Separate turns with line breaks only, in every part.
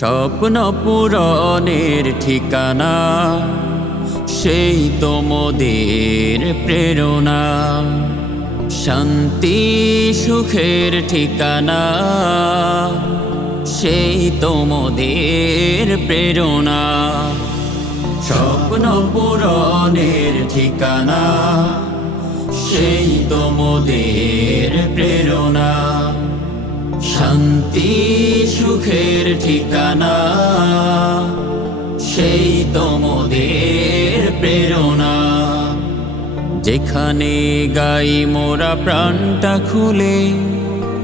স্বপ্ন পূরণের ঠিকানা, সেই তোমাদের প্রেরণা। শান্তি, সুখের ঠিকানা, সেই তোমাদের প্রেরণা। স্বপ্ন পূরণের ঠিকানা, সেই তোমাদের শান্তি সুখের ঠিকানা, সেই তোমাদের প্রেরণা। যেখানে গাই মোরা প্রাণটা খুলে,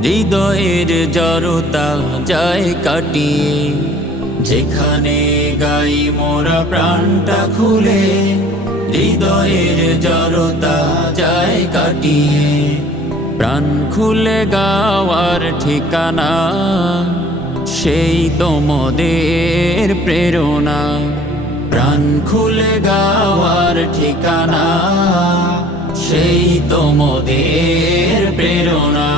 হৃদয়ের জড়তা যায় কাটিয়ে। যেখানে গাই মোরা প্রাণটা খুলে, হৃদয়ের জড়তা যায় কাটিয়ে। প্রাণ খুলে গাওয়ার ঠিকানা, সেই তোমাদের প্রেরণা। প্রাণ খুলে গাওয়ার ঠিকানা, সেই তোমাদের প্রেরণা।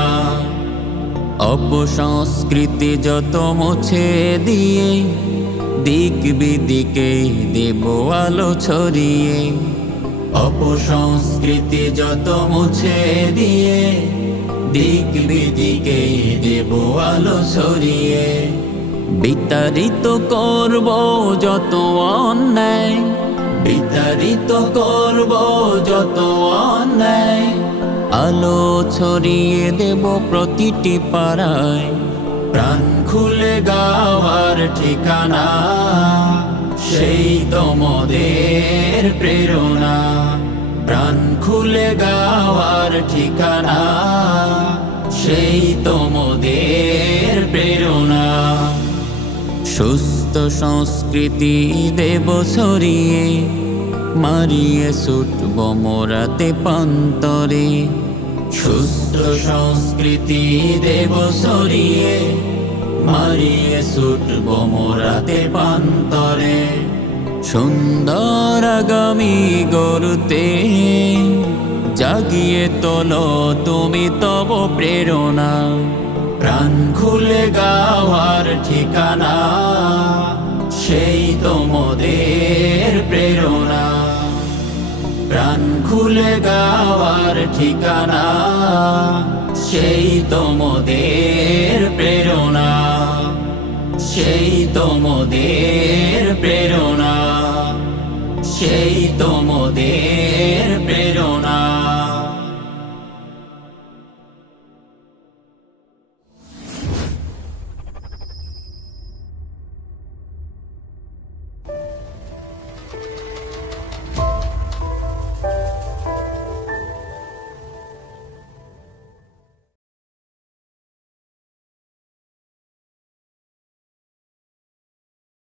অপসংস্কৃতি যত মুছে দিয়ে, দিক বিদিকে দেব আলো ছড়িয়ে। অপসংস্কৃতি যত মুছে দিয়ে, দিক বিদিকে দেব আলো ছড়িয়ে। বিতাড়িত করব যত অন্যায়, বিতাড়িত করব যত অন্যায়। আলো ছড়িয়ে দেব প্রতিটি পাড়ায়, প্রাণ খুলে গাওয়ার ঠিকানা। সেই তোমাদের প্রেরণা। প্রাণ খুলে গাওয়ার ঠিকানা। সেই তোমাদের প্রেরণা। সুস্থ সংস্কৃতি দেব ছড়িয়ে, মারিয়ে ছুটব মোরাতে পান্তরে। সুস্থ সংস্কৃতি দেব ছড়িয়ে মারিয়ে ছুটব মোরাতে পান্তরে সুন্দর আগামী গরুতে জাগিয়ে তোলো তুমি তব প্রেরণা। প্রাণ খুলে গাওয়ার ঠিকানা, সেই তোমাদের প্রেরণা। প্রাণ খুলে গাওয়ার ঠিকানা, সেই তোমাদের সেই তোমাদের প্রেরণা সেই তোমাদের প্রেরণা।